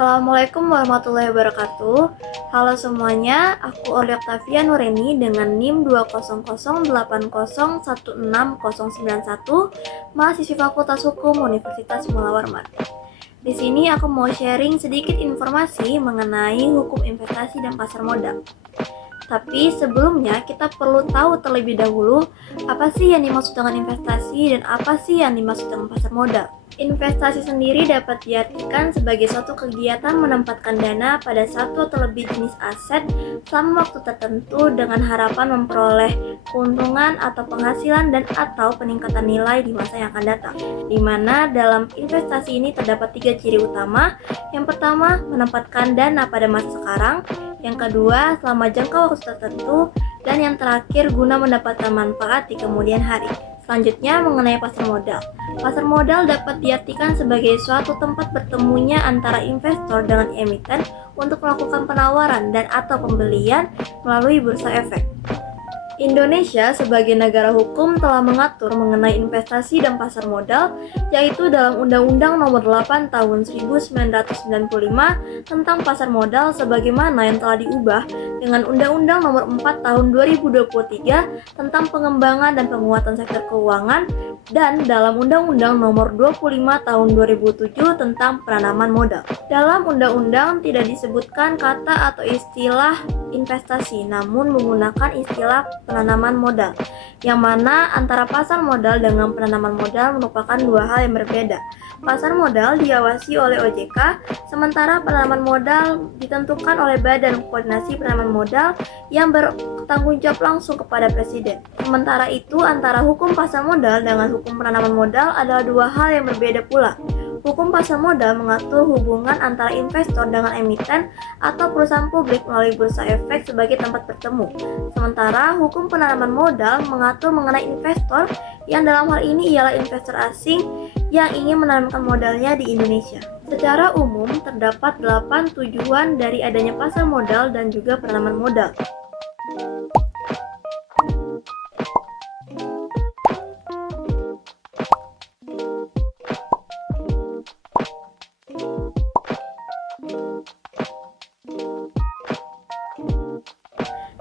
Assalamualaikum warahmatullahi wabarakatuh. Halo semuanya, aku Orly Octavia Nureni dengan NIM 20080160191, mahasiswi Fakultas Hukum Universitas Mula Warman. Di sini aku mau sharing sedikit informasi mengenai hukum investasi dan pasar modal. Tapi sebelumnya kita perlu tahu terlebih dahulu apa sih yang dimaksud dengan investasi dan apa sih yang dimaksud dengan pasar modal. Investasi sendiri dapat diartikan sebagai suatu kegiatan menempatkan dana pada satu atau lebih jenis aset selama waktu tertentu dengan harapan memperoleh keuntungan atau penghasilan dan atau peningkatan nilai di masa yang akan datang. Di mana dalam investasi ini terdapat 3 ciri utama. Yang pertama, menempatkan dana pada masa sekarang. Yang kedua, selama jangka waktu tertentu. Dan yang terakhir, guna mendapatkan manfaat di kemudian hari. Selanjutnya, mengenai pasar modal. Pasar modal dapat diartikan sebagai suatu tempat bertemunya antara investor dengan emiten untuk melakukan penawaran dan atau pembelian melalui bursa efek. Indonesia sebagai negara hukum telah mengatur mengenai investasi dan pasar modal, yaitu dalam Undang-Undang Nomor 8 Tahun 1995 tentang pasar modal sebagaimana yang telah diubah dengan Undang-Undang Nomor 4 Tahun 2023 tentang pengembangan dan penguatan sektor keuangan dan dalam Undang-Undang Nomor 25 Tahun 2007 tentang penanaman modal. Dalam undang-undang tidak disebutkan kata atau istilah investasi, namun menggunakan istilah penanaman modal, yang mana antara pasar modal dengan penanaman modal merupakan dua hal yang berbeda. Pasar modal diawasi oleh OJK, sementara penanaman modal ditentukan oleh Badan Koordinasi Penanaman Modal yang bertanggung jawab langsung kepada Presiden. Sementara itu, antara hukum pasar modal dengan hukum penanaman modal adalah dua hal yang berbeda pula. Hukum pasar modal mengatur hubungan antara investor dengan emiten atau perusahaan publik melalui bursa efek sebagai tempat bertemu. Sementara hukum penanaman modal mengatur mengenai investor yang dalam hal ini ialah investor asing yang ingin menanamkan modalnya di Indonesia. Secara umum, terdapat 8 tujuan dari adanya pasar modal dan juga penanaman modal.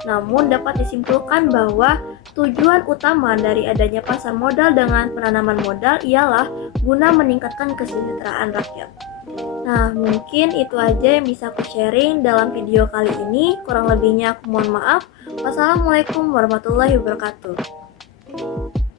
Namun dapat disimpulkan bahwa tujuan utama dari adanya pasar modal dengan penanaman modal ialah guna meningkatkan kesejahteraan rakyat. Nah, mungkin itu aja yang bisa aku sharing dalam video kali ini. Kurang lebihnya aku mohon maaf. Wassalamualaikum warahmatullahi wabarakatuh.